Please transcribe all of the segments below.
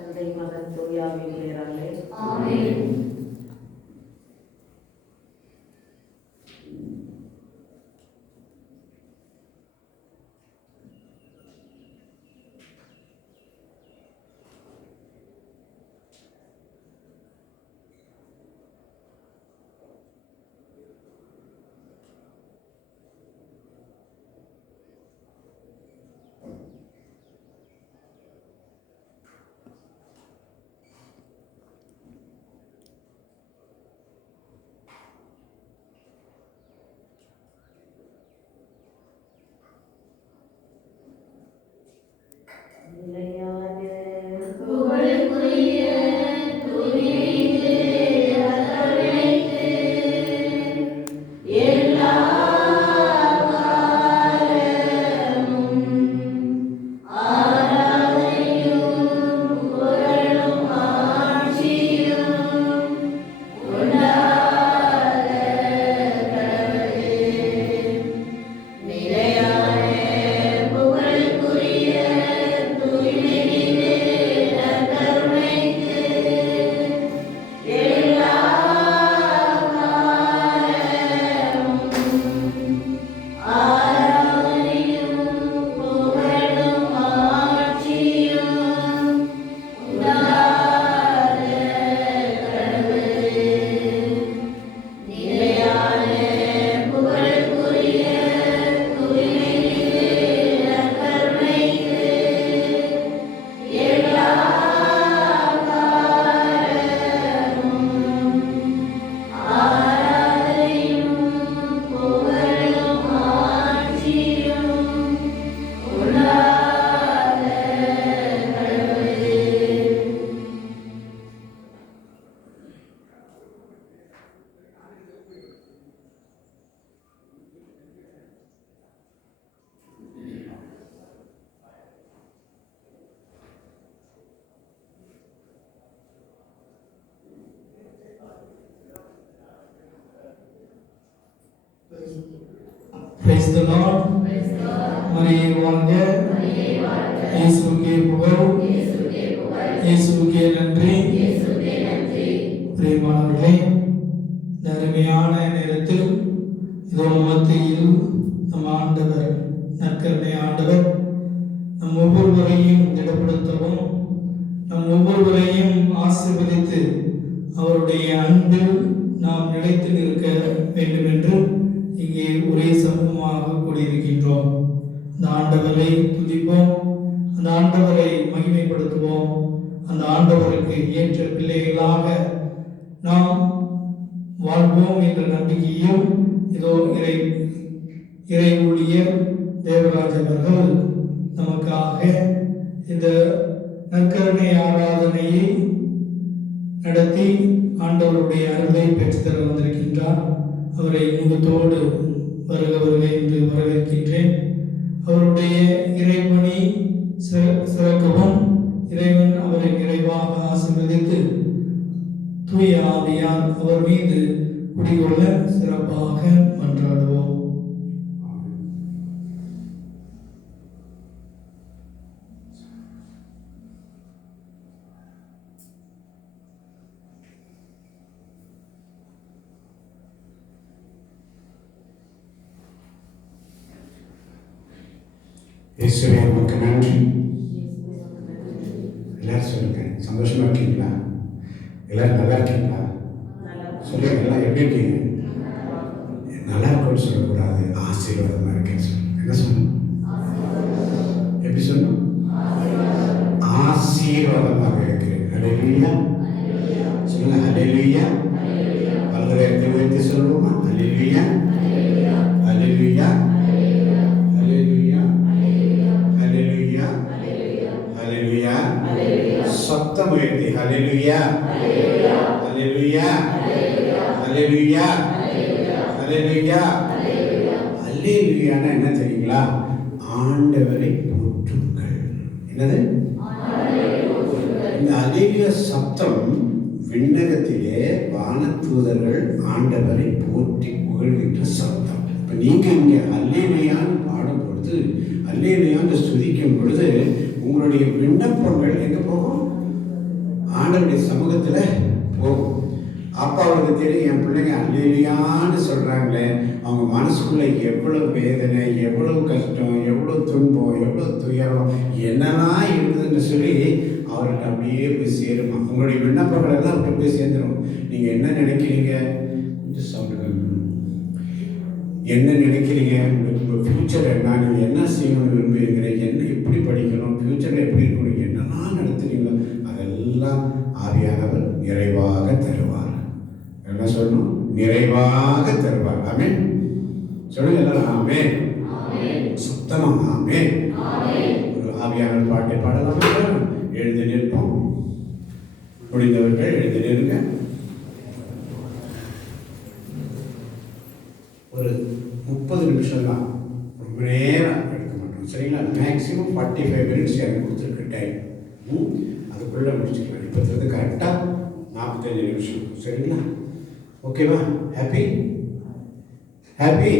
தந்தை மகன் தூயாவின் பெயராலே ஆமென். நிலையான புகழுக்குரிய தூய்மைக்கு அரவணைத்து எல்லா காலமும் ஆராதனையும் புகழும் ஆட்சியும் உண்டாக கடவுளே. நிலையான புகழுக்குரிய தூய்மைக்கு நற்கருணைக்கு எல்லா காலமும் ஆராதனையும் புகழும் ஆட்சியும் உண்டாக கடவுளே. நிலையான புகழுக்குரிய தூய்மைக்கு நற்கருணைக்கு எல்லா காலமும் ஆராதனையும் புகழும் ஆட்சியும் உண்டாக கடவுளே. Praise the Lord. மரியே வாழ்க. இயேசுவுக்கே புகழ். இயேசுவுக்கே நன்றி. பிரியமானவர்களே, இந்த அருமையான நேரத்தில் இதோ மத்தியில் நம் ஆண்டவர், நற்கருணை ஆண்டவர் நம் ஒவ்வொருவரையும் திடப்படுத்தவும், நம் ஒவ்வொருவரையும் ஆசீர்வதித்து அவருடைய அன்பில் நாம் நிலைத்து நிற்க வேண்டும் என்று இங்கே ஒரே சமூகமாக கூடியிருக்கின்றோம். அந்த ஆண்டவரை துதிப்போம், அந்த ஆண்டவரை மகிமைப்படுத்துவோம். அந்த ஆண்டவருக்கு ஏற்ற பிள்ளைகளாக நாம் வாழ்வோம் என்ற நம்பிக்கையும் இதோ இறை ஊழியர் தேவராஜ் அவர்கள் நமக்காக இந்த நற்கருணை ஆராதனையை நடத்தி ஆண்டவருடைய அருளை பெற்றுத்தர வந்திருக்கின்றார். அவரை முகத்தோடு வருக வருக என்று வரவேற்கின்றேன். அவருடைய இறைப்பணி சிறக்கவும், இறைவன் அவரை நிறைவாக ஆசீர்வதித்து தூய ஆவியார் அவர் மீது குடிகொள்ள சிறப்பாக மன்றாடுவோம். இயேசுவே உமக்கு நன்றி. எல்லாரும் சொல்லுங்க, சந்தோஷமா இருக்கீங்களா? எல்லாரும் நல்லா இருக்கீங்களா? சொல்லுங்க, எல்லாம் எப்படி இருக்கீங்க? நல்லா இருக்கும்னு சொல்லக்கூடாது, ஆசீர்வாதமா இருக்கேன்னு சொல்லணும். என்ன சொல்லணும்? எப்படி சொல்லணும்? ஆசீர்வாதமாக இருக்கிறேன். ஹல்லேலூயா சொல்லுங்க. ஹல்லேலூயா. பல்வேறு உயர்த்தி சொல்லுவோமா? ஹல்லேலூயா, ஹல்லேலூயா, ஹல்லேலூயா, ஹல்லேலூயா, ஹல்லேலூயா. சத்தம் உயர்த்தி ஹல்லேலூயா, ஹல்லேலூயா, ஹல்லேலூயா, ஹல்லேலூயா. ஹல்லேலூயான்னா என்ன தெரியுங்களா? ஆண்டவரை போற்றுங்கள். என்னது? இந்த ஹல்லேலூயா சத்தம் விண்ணகத்திலே வானதூதர்கள் ஆண்டவரை போற்றி புகழ்கின்ற சத்தம். இப்போ நீங்கள் இங்கே அல்லேலூயான்னு பாடும் பொழுது, அல்லேலூயான்னு ஸ்துதிக்கும் பொழுது உங்களுடைய விண்ணப்பங்கள் எங்கே போகும்? ஆண்டவருடைய சமூகத்தில் போகும். அப்போ அவருக்கு தெரியும், என் பிள்ளைங்க அல்லேலியான்னு சொல்கிறாங்களே, அவங்க மனசுக்குள்ளே எவ்வளோ வேதனை, எவ்வளோ கஷ்டம், எவ்வளோ துன்பம், எவ்வளோ துயரம், என்னெல்லாம் இருக்குதுன்னு சொல்லி அவர்கிட்ட அப்படியே போய் சேருமா. உங்களுடைய விண்ணப்பங்கள் எல்லாம் அவர்கிட்ட போய் சேர்ந்துடும். நீங்கள் என்ன நினைக்கிறீங்க, கொஞ்சம் சவுண்டு என்ன நினைக்கிறீங்க, உங்கள் ஃப்யூச்சர் என்ன, நீங்கள் என்ன செய்யணும்னு விரும்புகிறீங்க, என்ன எப்படி படிக்கணும், ஃப்யூச்சரில் எப்படி இருக்கணும், என்னெல்லாம் நடத்துறீங்களோ அதெல்லாம் ஆவியானவர் நிறைவாக தருவார். என்ன சொல்லணும், நிறைவாக தருவார். ஆமென் சொல்லுங்க எல்லாரும். ஆமென். சுத்தமாக ஆமென். ஒரு ஆவியானவர் பாட்டை பாடலாமா? எழுதி நிற்போம். முடிந்தவர்கள் எழுதி நிற்க. ஒரு 30 நிமிஷம் தான், ரொம்ப நேரம் எடுக்க மாட்டோம் சரிங்களா? மேக்ஸிமம் 45 மினிட்ஸ் எனக்கு கொடுத்துருக்க டைம். அதுக்குள்ளே முடிச்சுக்கலாம். இப்போ கரெக்டாக 45 நிமிஷம் சரிங்களா? ஓகேவா? ஹாப்பி ஹாப்பி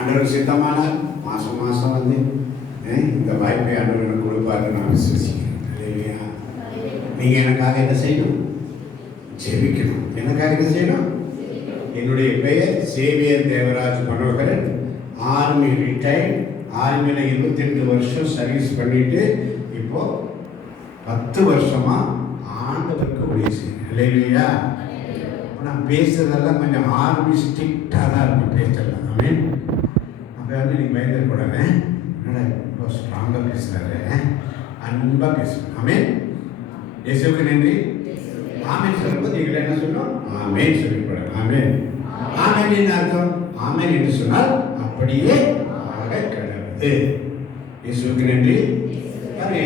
ஆண்டவர் சித்தமானால் மாதம் மாதம் வந்து இந்த வாய்ப்பை ஆண்டவர் எனக்கு கொடுப்பாரு நான் விசுவசிக்கிறேன். இல்லையா? நீங்கள் எனக்காக என்ன செய்யணும்? ஜெபிக்கணும். எனக்காக என்ன செய்யணும்? என்னுடைய பெயர் Xavier Devaraj Manoharan. Army retired. ஆர்மியில் 28 வருஷம் சர்வீஸ் பண்ணிட்டு இப்போ 10 வருஷமாக ஆண்டவருக்கு ஊழியம் செய்கிறேன். இல்லையா? நான் பேசுறதெல்லாம் கொஞ்சம் ஆர்மி ஸ்ட்ரிக்டாக தான் இருக்கும் பேசுறதெல்லாம். ஆமென். அப்போ வந்து நீங்கள் பயந்துடக்கூடாது. என்னடா ரொம்ப ஸ்ட்ராங்காக பேசுகிறாரு, அன்பாக பேசுகிறேன். ஆமென். இயேசுவுக்கு நன்றி. ஆமென் சொல்லும்போது நீங்கள் என்ன சொல்லணும்? ஆமென் சொல்லிவிடுங்க. ஆமென். ஆமென் என்ன அர்த்தம்? ஆமென் என்று சொன்னால் அப்படியே ஆக கடவுது. இயேசுவுக்கு நன்றி.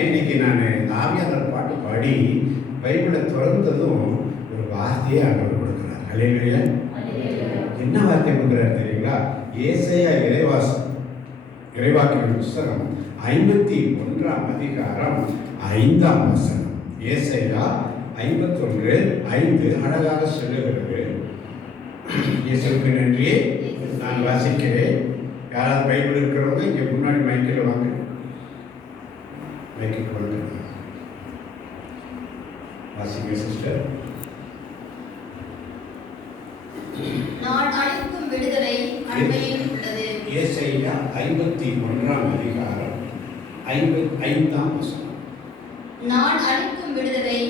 இன்னைக்கு நான் இந்த ஆவியானவர் பாட்டு பாடி பைபிளை திறந்ததும் ஒரு வார்த்தையை ஆண்டவர் கொடுக்கிறார். அல்லேலூயா. என்ன வார்த்தை கொடுக்கிறார் தெரியுங்களா? ஏசாயா இறைவாக்கின் புஸ்தகம் 51ஆம் அதிகாரம் 5ஆம் வசனம். ஏசாயா 51:5 அழகாக சொல்லுகிறது. இயேசுவுக்கு நன்றி. நான் வாசிக்கிறேன். யாராவது பைபிள் இருக்கிறவங்க இங்கே முன்னாடி மைக்கில் வாங்க. மைக்கு கொண்டு வாசிங்க சிஸ்டர். நான் அளிக்கும் விடுதலை அண்மையில் உள்ளது. ஏசாயா 51ஆம் அதிகாரம் 5ஆம் வசனம். நான் அளிக்கும் விடுதலை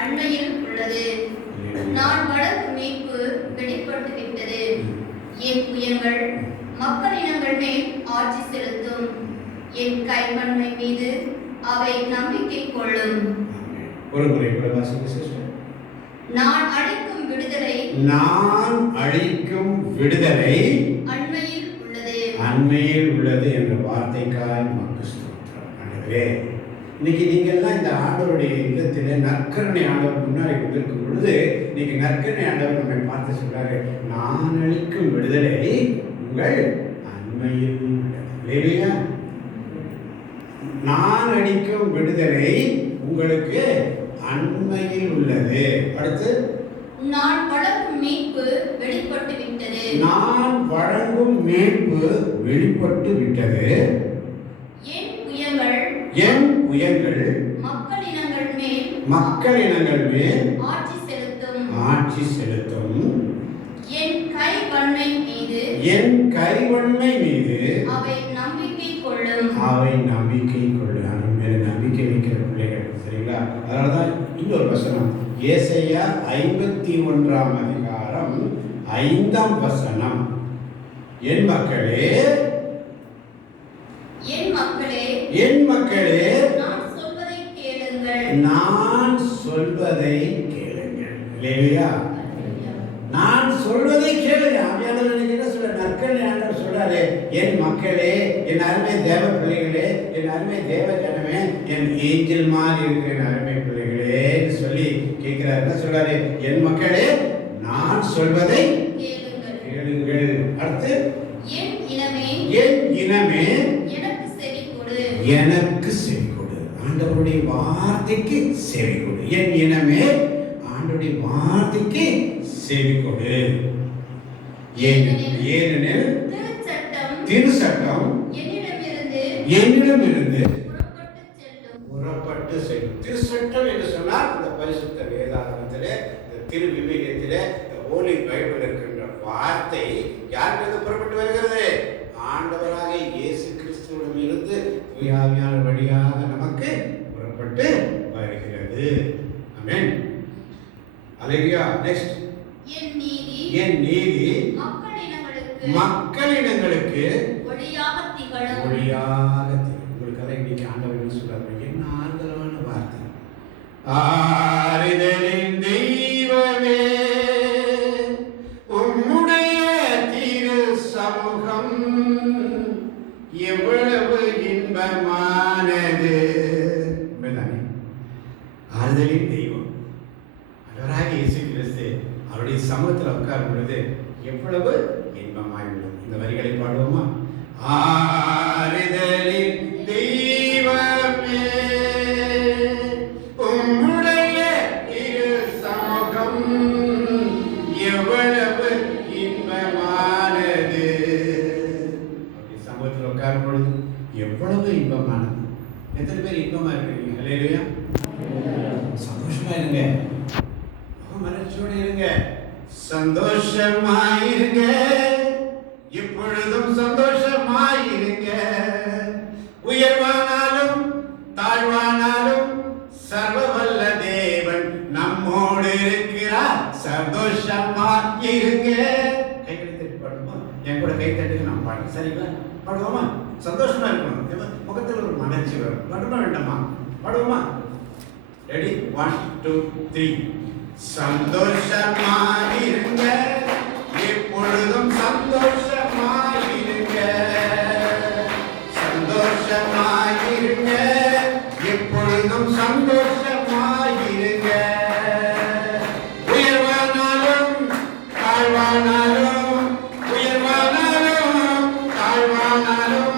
அண்மையில் உள்ளது. நான் வழங்கும் மீட்பு வெளிப்பட்டு விட்டது. என் புயங்கள் மக்களினங்கள் மேல் ஆட்சி செலுத்தும். என் கைவன்மை மீது அவை நம்பிக்கை கொள்ளும். ஒரு முறை கூட வாசிங்க சிஸ்டர். நான் அளிக்கும் விடுதலை அண்மையில் உள்ளது என்ற வார்த்தைக்காய் நமக்கு ஸ்தோத்திரம். ஆண்டவரே, இன்னைக்கு நீங்கள்லாம் இந்த ஆண்டவருடைய இல்லத்தில் நற்கருணை ஆண்டவர் முன்னாடி வந்திருக்கும் பொழுது இன்னைக்கு நற்கருணை ஆண்டவர் நம்மை பார்த்து சொல்றாரு, நான் அளிக்கும் விடுதலை உங்கள் அண்மையில் உள்ளது. நான் அளிக்கும் விடுதலை உங்களுக்கு அண்மையில் உள்ளது. அடுத்து, நான் வழங்கும் மீட்பு வெளிப்பட்டு விட்டது. நான் வழங்கும் மீட்பு வெளிப்பட்டு விட்டது. என் புயங்கள் மக்களினங்கள் மேல் ஆட்சி செலுத்தும். என் கைவன்மை மீது அவை நம்பிக்கை கொள்ளும். மேல நம்பிக்கை வைக்கிற பிள்ளைகள். சரிங்களா? அதனாலதான் இன்னொரு வசனம் ஏசாயா 51ஆம் அதிகாரம் 5ஆம் வசனம். என் மக்களே நான் சொல்வதை கேளுங்கள். இல்லையா? நான் சொல்வதை கேளுங்க. ஆவியானவர் என்ன சொல்ற? நற்கருணை ஆண்டவர் சொல்றாரு, என் மக்களே, என் அருமை தேவ பிள்ளைகளே, என் அருமை தேவ ஜனமே, என் ஏஞ்சல் மாதிரி இருக்கிற என் அருமை பிள்ளைகளே சொல்லி கேட்கிறார். என்ன சொல்றாரு? என் மக்களே, நான் சொல்வதை கேளுங்கள். அடுத்து, என் இனமே எனக்கு செவி கொடு. ஆண்டவருடைய வார்த்தைக்கு செவி கொடு. என் இனமே ஆண்டவருடைய வார்த்தைக்கு செவி கொடு. ஏனெனில் திருச்சட்டம் என்னிடமிருந்து புறப்பட்டு செல்லும். திருச்சட்டம் என்று சொன்னால் இந்த பரிசுத்த வேதாகமத்திலே, இந்த திரு விவேகத்திலே, இந்த ஹோலி பைபிள் இருக்கின்ற வார்த்தை யாரிடமிருந்து புறப்பட்டு வருகிறது? ஆண்டவராக இயேசு கிறிஸ்துவிடம் இருந்து தூய ஆவியானவர் வழியாக நமக்கு புறப்பட்டு வருகிறது. ஆமென். அல்லேலூயா. நெக்ஸ்ட், என் நீதி மக்களினங்களுக்கு ஒளியாக திகழும். உங்களுக்கெல்லாம் இன்னைக்கு ஆண்டவர் என்ன சொல்றாரு? என்ன ஆறுதலான வார்த்தை. ஆறுதலின் தெய்வமே, உம்முடைய திரு சமூகம் எவ்வளவு இன்பமானது. ஆறுதலின் தெய்வம் ஆண்டவராக இயேசு கிறிஸ்து அவருடைய சமூகத்தில் உட்காரும் பொழுது எவ்வளவு இன்பமாய் உள்ளது. இந்த வரிகளை பாடுவோமா? ஆறுதலின் தெய்வமே, உம்முடைய திரு சமூகம் எவ்வளவு இன்பமானது. சமூகத்தில் உட்காரும் பொழுது எவ்வளவு இன்பமானது. எத்தனை பேர் இன்பமா இருக்கிறீங்க? அல்லேலூயா. சந்தோஷமா இருங்க, மகிழ்ச்சியோடு இருங்க, சந்தோஷமாயிருங்க, எப்பொழுதும் சந்தோஷமாயிருங்க. உயர்வானாலும் தாழ்வானாலும் சர்வவல்ல தேவன் நம்மோடு இருக்கிறார். சந்தோஷமா இருங்க. கை தட்டி பாடுமா? என் கூட கை தட்டுங்க, நான் பாடுறேன். சரிங்களா? பாடுவோமா? சந்தோஷமா இருக்கணும். முகத்தில் ஒரு மகிழ்ச்சி வரும். பாடுமா வேண்டாமா? பாடுவோமா? ரெடி 1 2 3 சந்தோஷமாயிருங்க எப்பொழுதும் சந்தோஷமாயிருங்க சந்தோஷமாயிருங்க எப்பொழுதும் சந்தோஷமாயிருங்க உயர்வானாலும் தாழ்வானாலும் உயர்வானாலும் தாழ்வானாலும்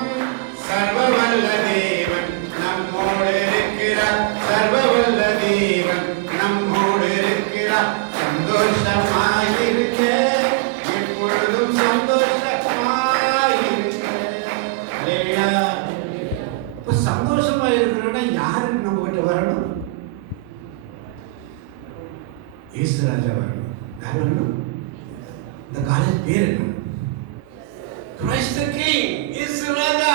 சர்வவல்ல தேவன் நம்மோடு இருக்கிறார் சர்வவல்ல தேவன் நம்மோடு இருக்கிறார் சந்தோஷமாயிருக்க எப்பொழுதும் சந்தோஷமாயிருக்க அல்லேலூயா. இப்ப சந்தோஷமா இருக்கிறோம்னா யாருக்கு நம்ம கிட்ட வரணும்? இயேசு ராஜா வரணும். யார் வரணும்? இந்த காலேஜ் பேர் என்ன? கிரைஸ்ட் தி கிங், இயேசு ராஜா.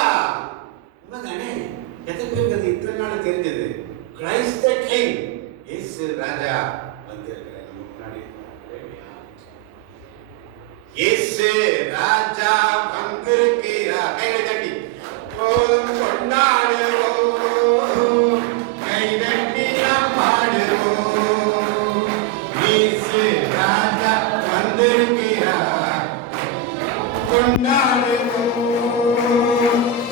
உண்மைதானே? எத்தனை பேருக்கு அது இத்தனை நாள் தெரிஞ்சது? கிரைஸ்ட் தி கிங், இயேசு ராஜா வந்திருக்கிறார் நம்ம முன்னாடி. இயேசு ராஜா வந்திருக்கிறார். கைகளை தட்டி போதும் கொண்டாடுவோம், கை தட்டி நாம் பாடுவோம். இயேசு ராஜா வந்திருக்கிறார், கொண்டாடுவோம்,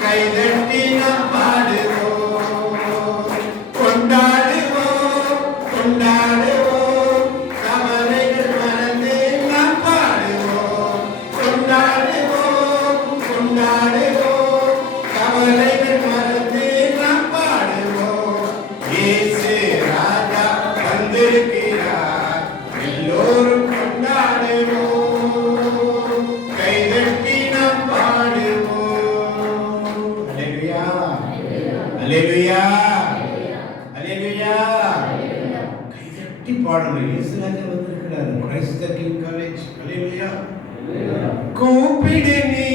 கை தட்டி நாம் பாடுவோம். கொண்டாடுவோம் கொண்டாடுவோம், கவலைகள் மறந்து நாம் பாடுவோம். கொண்டாடுவோம் கொண்டாடுவோம், கவலைகள் மறந்து நாம் பாடுவோம். இயேசு ராஜா வந்திருக்கிறார், எல்லோரும் கொண்டாடுவோம், கைதட்டி நாம் பாடுவோம். அல்லேலூயா அல்லேலூயா அல்லேலூயா. கைதட்டி பாடணும். இயேசு ராஜா வந்திருக்கிறார். Christ the King College. அல்லேலூயா. கூப்பிடு நீ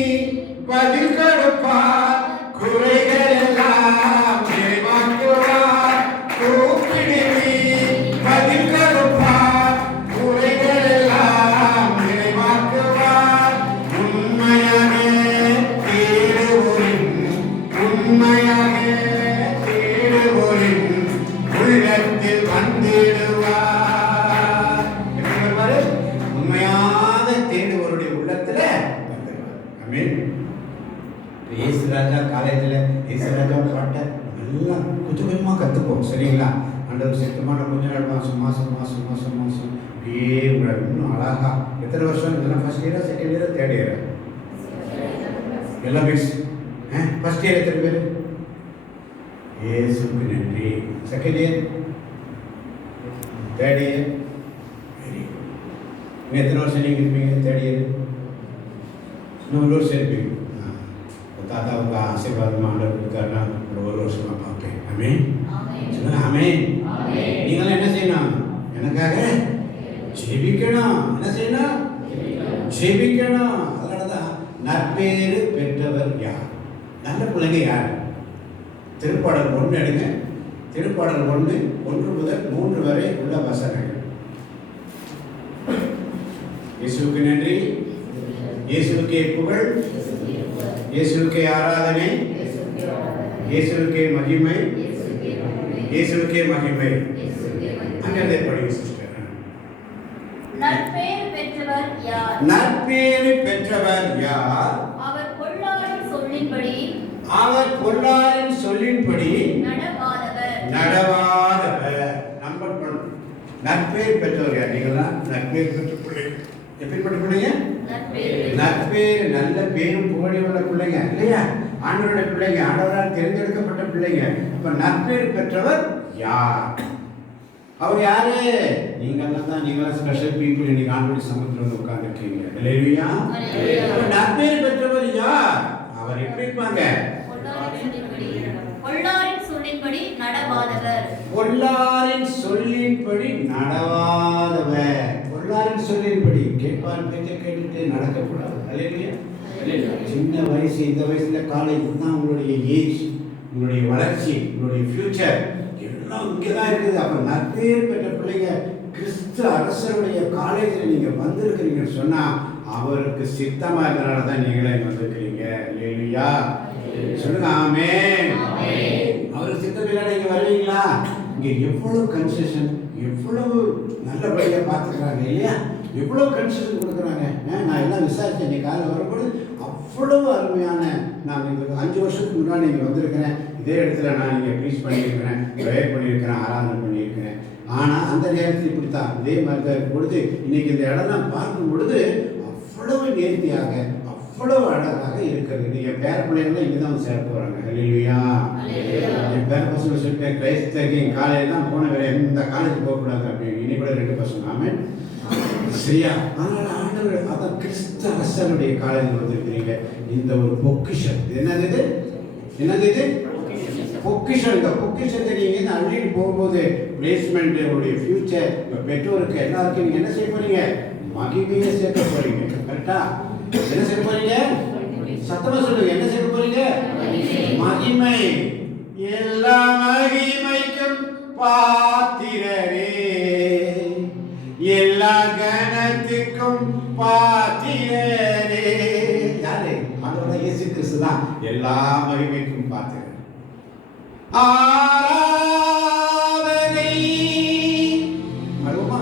பதில் கொடுப்பார், குறைகள் எல்லாம் நிறைவாக்குவார். கூப்பிடு நீ பதில் கொடுப்பார், குறைகள் எல்லாம் நிறைவாக்குவார். உண்மையாக தேடுவோரின் உண்மையாக தேடுவோரின் உள்ளத்தில் வந்திடுவார். எப்படி வருவாரு? உண்மையாக தேடுவோருடைய உள்ளத்துல வந்துடுவார். ஆமென். இயேசு ராஜா காலேஜில் இயேசு ராஜா பாட்டை நல்லா கொஞ்சம் கொஞ்சமாக கற்றுப்போம். சரிங்களா? ஆண்டவர் சித்தமான கொஞ்ச நாள் மாதம் அப்படியே உங்களை இன்னும் அழகா. எத்தனை வருஷம்? இதெல்லாம் ஃபர்ஸ்ட் இயரா, செகண்ட் இயரா, தேர்ட் இயரா? எல்லாம் மிக்ஸ். ஃபர்ஸ்ட் இயர் எத்தனை பேர்? இயேசுக்கு நன்றி. Second year, third year, very good. இன்னும் எத்தனை வருஷம் நீங்கள் இருப்பீங்க தேர்ட் இயர்? இன்னும் ஒரு வருஷம் இருப்பீங்க. தாத்தாவுக்கு ஆசீர்வாதமாக ஆண்டவர் கொடுத்தாருன்னா ஒரு வருஷமாக பார்ப்பேன். ஆமென். சொல்லுங்க ஆமென். நீங்களும் என்ன செய்யணும்? எனக்காக ஜெபிக்கணும். என்ன செய்யணும்? ஜெபிக்கணும். அதனால தான் நற்பேறு பெற்றவர் யார்? நல்ல பிள்ளைங்க யார்? திருப்பாடல் 1 எடுங்க. திருப்பாடல் 1 முதல் 3 வரை உள்ள வசனங்கள். இயேசுவுக்கு நன்றி, இயேசுவுக்கே புகழ், இயேசுவுக்கே ஆராதனை, இயேசுவுக்கே மகிமை, இயேசுவுக்கே மகிமை. அங்கே படிங்க சிஸ்டர். நற்பெயர் பெற்றவர் யார்? நற்பேறு பெற்றவர் யார்? அவர் பொல்லாரின் சொல்லின்படி அவர் பொல்லாரின் சொல்லின்படி நடவாதவர். நம்பர் 1. நற்பேர் பெற்றவர் யார்? நீங்களாம் நற்பேர் பெற்ற பிள்ளைங்க. எப்படிப்பட்ட பிள்ளைங்க? நற்பேர், நல்ல பேரும் புகழும் உள்ள பிள்ளைங்க இல்லையா? ஆண்டவருடைய பிள்ளைங்க, ஆண்டவரால் தேர்ந்தெடுக்கப்பட்ட பிள்ளைங்க. இப்ப நற்பேர் பெற்றவர் யார்? அவர் யாரு? நீங்கெல்லாம் தான். நீங்களாம் ஸ்பெஷல் பீப்புள். இன்னைக்கு ஆண்டவருடைய சமூகத்தில் வந்து உட்கார்ந்துருக்கீங்க. அல்லேலூயா. நற்பேர் பெற்றவர் யார்? அவர் எப்படி இருப்பாங்க? பொல்லாரின் சொல்லின்படி நடவாதவர். பொல்லாரின் சொல்லின்படி நடவாதவர். பொல்லாரின் சொல்லின்படி கேட்பார் பேச்சை கேட்டுட்டு நடக்கக்கூடாது. அல்லேலூயா. சின்ன வயசு, இந்த வயசுல காலேஜ் தான் உங்களுடைய ஏஜ், உங்களுடைய வளர்ச்சி, உங்களுடைய ஃபியூச்சர் எல்லாம் இங்கே தான் இருக்குது. அப்போ நற்பேர் பெற்ற பிள்ளைங்க கிறிஸ்து அரசருடைய காலேஜில் நீங்கள் வந்திருக்கிறீங்கன்னு சொன்னால் அவருக்கு சித்தமாக இருந்தனால தான் நீங்களே வந்திருக்கிறீங்க. அல்லேலூயா. சொல்லுங்க ஆமென். அவருக்கு சித்தம் இல்லைன்னா நீங்கள் வருவீங்களா? இங்கே எவ்வளோ கன்செஷன், எவ்வளவு நல்லபடியாக பார்த்துக்கிறாங்க இல்லையா, எவ்வளோ கன்செஷன் கொடுக்குறாங்க. நான் எல்லாம் விசாரித்தேன் இன்னைக்கு காலையில் வரும்போது. அவ்வளவு அருமையான, நான் இந்த 5 வருஷத்துக்கு முன்னாடி இங்கே வந்திருக்கிறேன், இதே இடத்துல நான் இங்கே ப்ரீச் பண்ணியிருக்கிறேன், ப்ரேயர் பண்ணியிருக்கிறேன், ஆராதனை பண்ணியிருக்கிறேன். ஆனால் அந்த நேரத்தில் இப்படி தான் இதே மாதிரி தான் இருக்கும் பொழுது இன்னைக்கு இந்த இடம்லாம் பார்க்கும் பொழுது அவ்வளவு நேர்த்தியாக, அவ்வளவு அழகாக இருக்கிறது. என் பேர பிள்ளைங்களாம் இங்கே தான் சேர போகிறாங்க. ஹல்லேலூயா. என் பேர பசங்க சொல்லிட்டேன், கிரைஸ்தகி காலையெல்லாம் போன வேற எந்த காலேஜ் போகக்கூடாது அப்படின்னு. இனி கூட 2 பசங்க. ஆமென். சரியா? அதனால ஆண்டவர் அதான் கிறிஸ்து அரசனுடைய காலேஜ் வந்திருக்கிறீங்க. இந்த ஒரு பொக்கிஷம். என்னது இது? என்னது இது? பொக்கிஷம். இந்த பொக்கிஷத்தை நீங்கள் அள்ளிட்டு போகும்போது பிளேஸ்மெண்ட், உங்களுடைய ஃபியூச்சர், பெற்றோருக்கு எல்லாருக்கும் நீங்கள் என்ன செய்ய போறீங்க? மகிமையை சேர்க்க போறீங்க. கரெக்டா? என்ன செய்ய போறீங்க? சத்தமா சொல்லுங்க. என்ன செய்ய போறீங்க? மகிமை. எல்லா மகிமைக்கும் பாத்திரரே, எல்லா கணத்துக்கும் பாத்திரரே. யாரு? ஆண்டவராகிய இயேசு கிறிஸ்து தான் எல்லா மகிமைக்கும் பாத்திரர். ஆராதனை மறுமா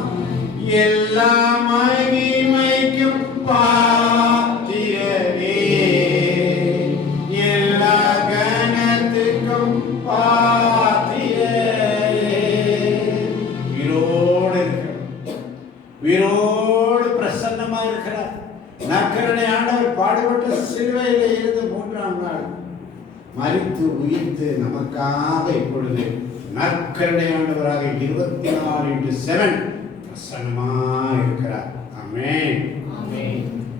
எல்லா மகிமைக்கும் பாத்திரரே, எல்லா கணத்துக்கும் பாத்திரரே. உயிரோடு பிரசன்னமா இருக்கிறார். நற்கருணை ஆண்டவர் பாடுபட்ட சிலுவையில் இருந்து 3ஆம் நாள் மரித்து உயிர்த்து நமக்காக இப்பொழுது நற்கருணை ஆண்டவராக 24/7 பிரசன்னமா இருக்கிறார். ஆமென்.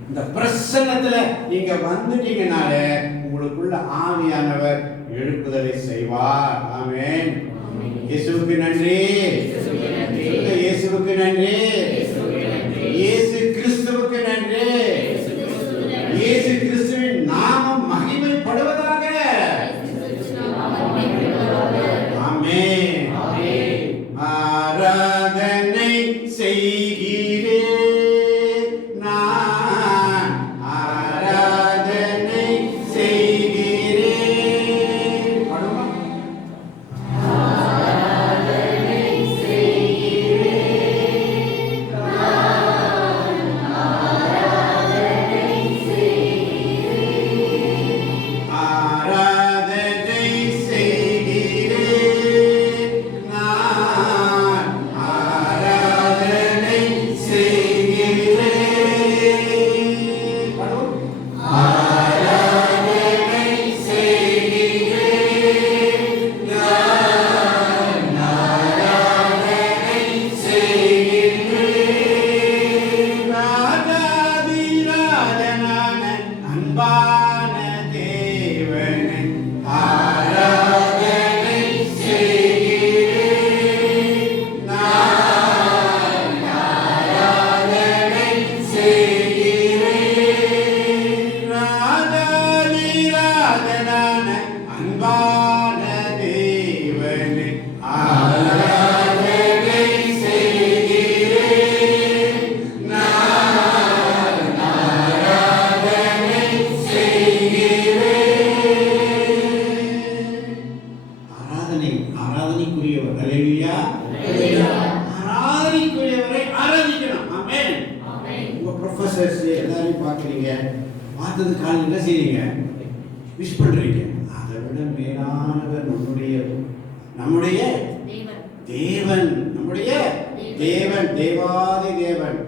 இந்த பிரசன்னத்துல நீங்க வந்துட்டீங்கனாலே உங்களுக்குள்ள ஆவியானவர் எழுப்புதலை செய்வார். ஆமென். இயேசுவுக்கு நன்றி. இயேசுவுக்கு நன்றி. இயேசு கிறிஸ்துவுக்கு நன்றி. இயேசு கிறிஸ்துவின் நாமம் மகிமைப்படுவதாக. ஆமென். ஆராதனை செய்கிறேன் நான், ஆராதனை செய்கிறேன். பாடுமா? எல்லாரையும் பார்க்குறீங்க, பார்த்தது காலையில் என்ன செய்றீங்க? விஷ் பண்ணுறீங்க. அதை விட மேலானவர் நம்முடைய தேவன், நம்முடைய தேவன், தேவாதி தேவன்,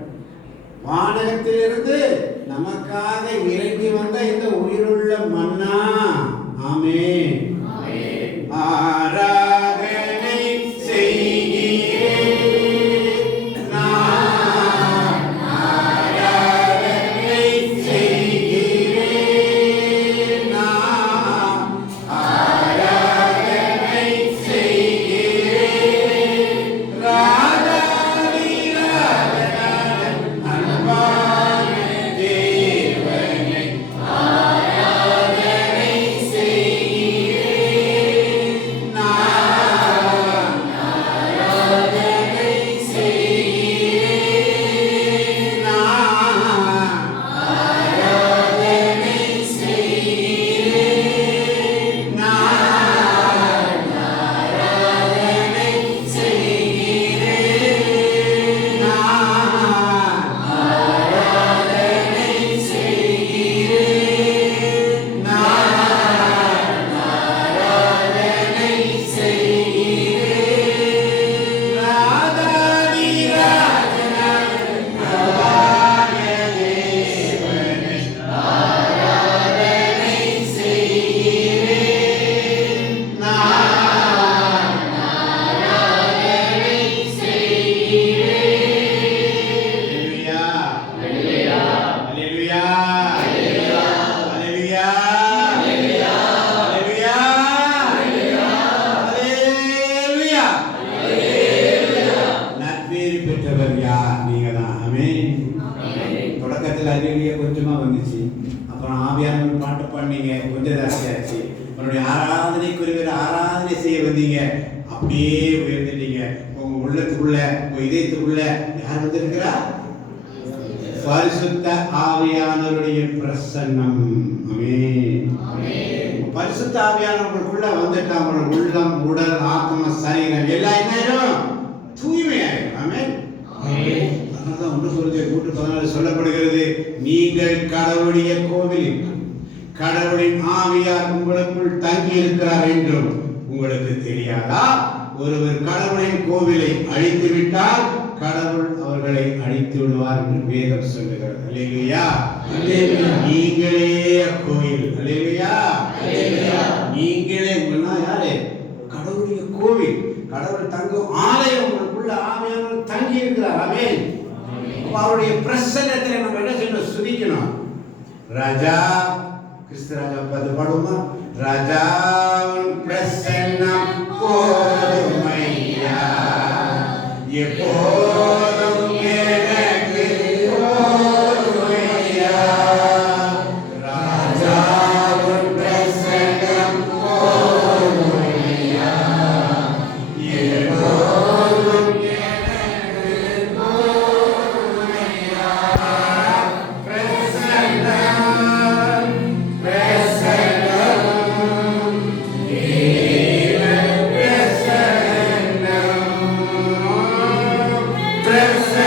வானகத்திலிருந்து நமக்காக இறங்கி வந்த இந்த உயிருள்ள மன்னா. ஆமென். ஆராதனை செய்கிறேன் நான், ஆராதனை செய்கிறேன் நான், ஆராதனை செய்கிறேன் ராஜாதி ராஜனான அன்பான தேவனை ஆராதனை செய்கிறேன் நான். உங்க இதயத்துக்குள்ள யார் வந்திருக்கிறா? பரிசுத்த ஆவியானவருடைய பிரசன்னம். ஆமென். பரிசுத்த ஆவியானவருக்குள்ள வந்துட்டா உங்களோட உள்ளம், உடல், ஆத்மா, சரீரம் எல்லாம் என்ன தூய்மையாயிரும். ஆமென். அதனால்தான் 1 கொரிந்தியர் 3:14 சொல்லப்படுகிறது, நீங்கள் கடவுளுடைய கோவில், கடவுளின் ஆவியார் உங்களுக்குள் தங்கி இருக்கிறார் என்றும் உங்களுக்கு தெரியாதா? ஒருவர் கடவுளின் கோவிலை அழித்து விட்டால் கடவுள் அவர்களை அழித்து விடுவார் என்று வேதம் சொல்லுகிறது. அல்லேலூயா. நீங்களே கோவில். அல்லேலூயா. நீங்களே உங்களா யாரு? கடவுளுடைய கோவில், கடவுள் தங்கும் ஆலயம். உங்களுக்குள்ள ஆவியானவர் தங்கி இருக்கிறார். ஆமென். அவருடைய பிரசன்னத்தில் நம்ம என்ன செய்யணும்? சுதிக்கணும். ராஜா கிறிஸ்து ராஜா பாடுமா? ராஜா பிரசன்னம் போதுமையா, எப்போதும் எனக்கு போதுமையா. ராஜா பிரசன்னம் போதுமையா, எப்போதும் எனக்கு போதுமையா. பிரசன்னம் பிரசன்னம் தேவ பிரசன்னம் பிரசன்னம்